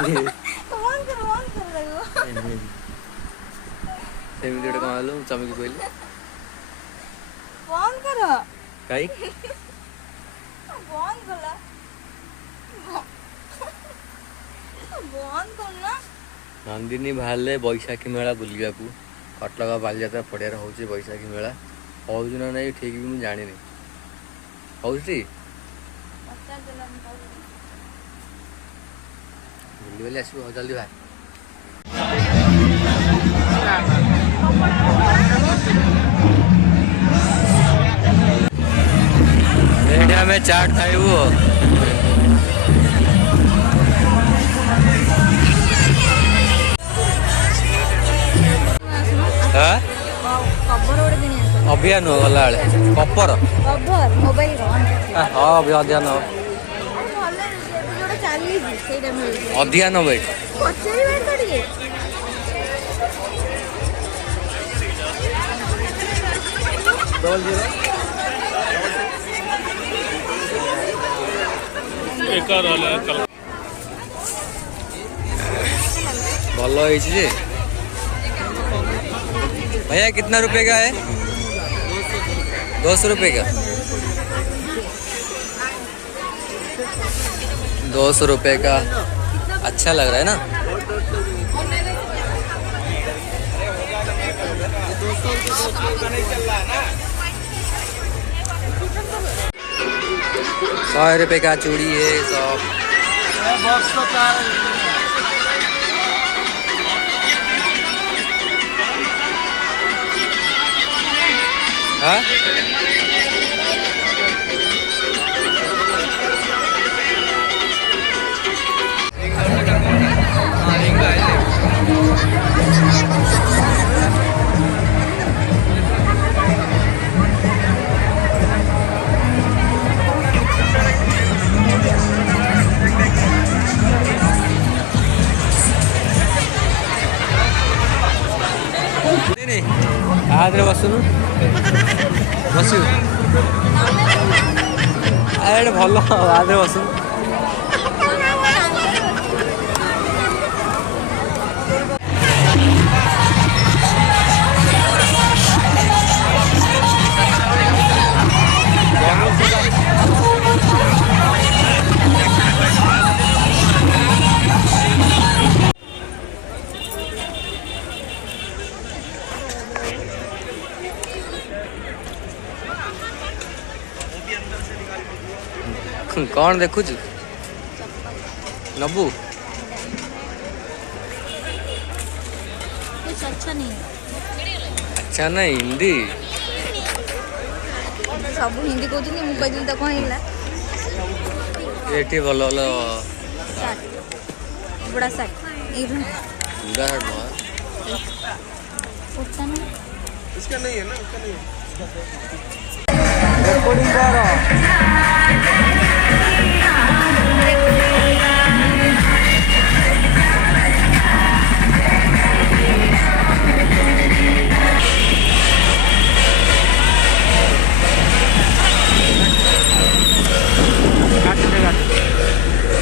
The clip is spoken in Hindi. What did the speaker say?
सेमती गोटे कौन हेलु चमकी पहले बंद कर कहीं बंद कला बंद करना नंदिनी बाहर बैशाखी मेला बुलिया को कटक बालीजात्रा पड़िया हूँ बैशाखी मेला हूँ ना नहीं ठीक भी मुझे जानी हूँ बुली बुली आसो जल्दी बाहर आम चाट खाइबू अभियान गला कपर हाँ अभियान अभियान भाई भल है भैया कितना रुपए का है 200 रुपए का 200 रुपए का अच्छा लग रहा है ना 100 रुपए का चूड़ी है सब हाँ आदरे बसुनु बसु अरे भल आदरे बसु कौन देखु नबू कुछ अच्छा नहीं अच्छा ना हिंदी सब हिंदी कहते हैं मुझे तो कौन है ये भल भल बड़ा साइड पूरा उसका नहीं इसका नहीं है ना उसका नहीं है रिकॉर्डिंग कर